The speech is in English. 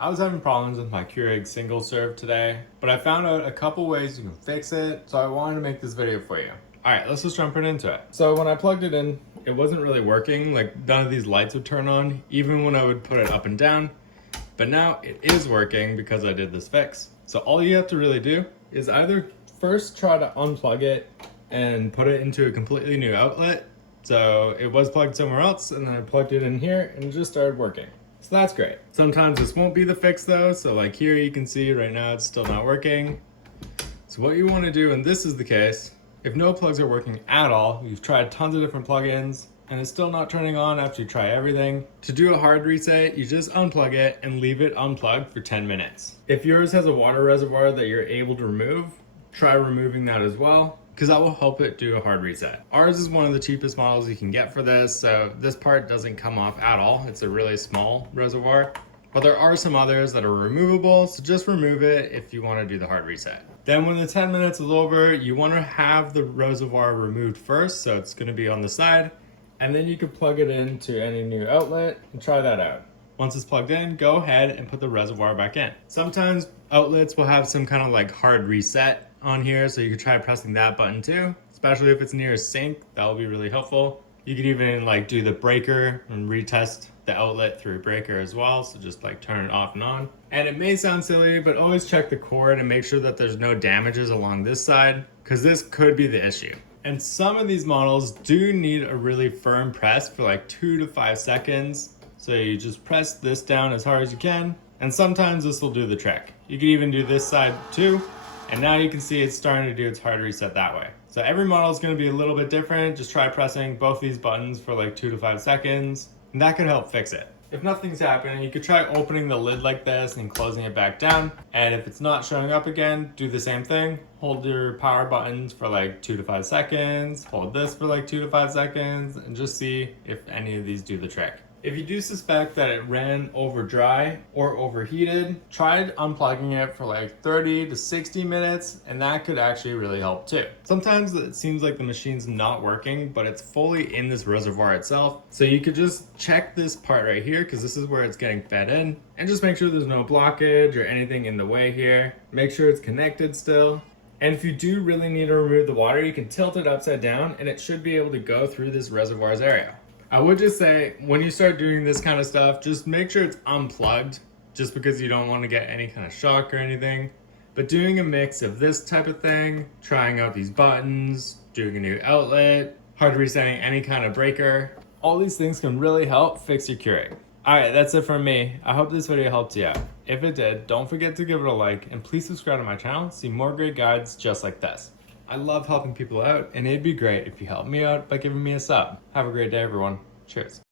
I was having problems with my Keurig single serve today, but I found out a couple ways you can fix it, so I wanted to make this video for you. Alright, let's just jump right into it. So when I plugged it in, it wasn't really working, like none of these lights would turn on, even when I would put it up and down. But now it is working because I did this fix. So all you have to really do is either first try to unplug it and put it into a completely new outlet. So it was plugged somewhere else, and then I plugged it in here and it just started working. So that's great. Sometimes this won't be the fix though. So like here you can see right now it's still not working. So what you want to do, and this is the case, if no plugs are working at all, you've tried tons of different plugins and it's still not turning on after you try everything. To do a hard reset, you just unplug it and leave it unplugged for 10 minutes. If yours has a water reservoir that you're able to remove, try removing that as well, because that will help it do a hard reset. Ours is one of the cheapest models you can get for this, so this part doesn't come off at all. It's a really small reservoir, but there are some others that are removable, so just remove it if you want to do the hard reset. Then when the 10 minutes is over, you want to have the reservoir removed first, so it's going to be on the side, and then you can plug it into any new outlet and try that out. Once it's plugged in, go ahead and put the reservoir back in. Sometimes outlets will have some kind of like hard reset on here, so you could try pressing that button too, especially if it's near a sink. That will be really helpful. You could even like do the breaker and retest the outlet through a breaker as well, so just like turn it off and on. And it may sound silly, but always check the cord and make sure that there's no damages along this side, because this could be the issue. And some of these models do need a really firm press for like 2 to 5 seconds. So you just press this down as hard as you can, and sometimes this will do the trick. You can even do this side too, and now you can see it's starting to do its hard reset that way. So every model is going to be a little bit different. Just try pressing both these buttons for like 2 to 5 seconds, and that could help fix it. If nothing's happening, you could try opening the lid like this and closing it back down. And if it's not showing up again, do the same thing. Hold your power buttons for like 2 to 5 seconds, hold this for like 2 to 5 seconds, and just see if any of these do the trick. If you do suspect that it ran over dry or overheated, try unplugging it for like 30 to 60 minutes, and that could actually really help too. Sometimes it seems like the machine's not working, but it's fully in this reservoir itself. So you could just check this part right here, because this is where it's getting fed in, and just make sure there's no blockage or anything in the way here. Make sure it's connected still. And if you do really need to remove the water, you can tilt it upside down and it should be able to go through this reservoir's area. I would just say, when you start doing this kind of stuff, just make sure it's unplugged, just because you don't want to get any kind of shock or anything. But doing a mix of this type of thing, trying out these buttons, doing a new outlet, hard resetting any kind of breaker, all these things can really help fix your Keurig. Alright, that's it from me. I hope this video helped you out. If it did, don't forget to give it a like, and please subscribe to my channel to see more great guides just like this. I love helping people out, and it'd be great if you help me out by giving me a sub. Have a great day, everyone. Cheers.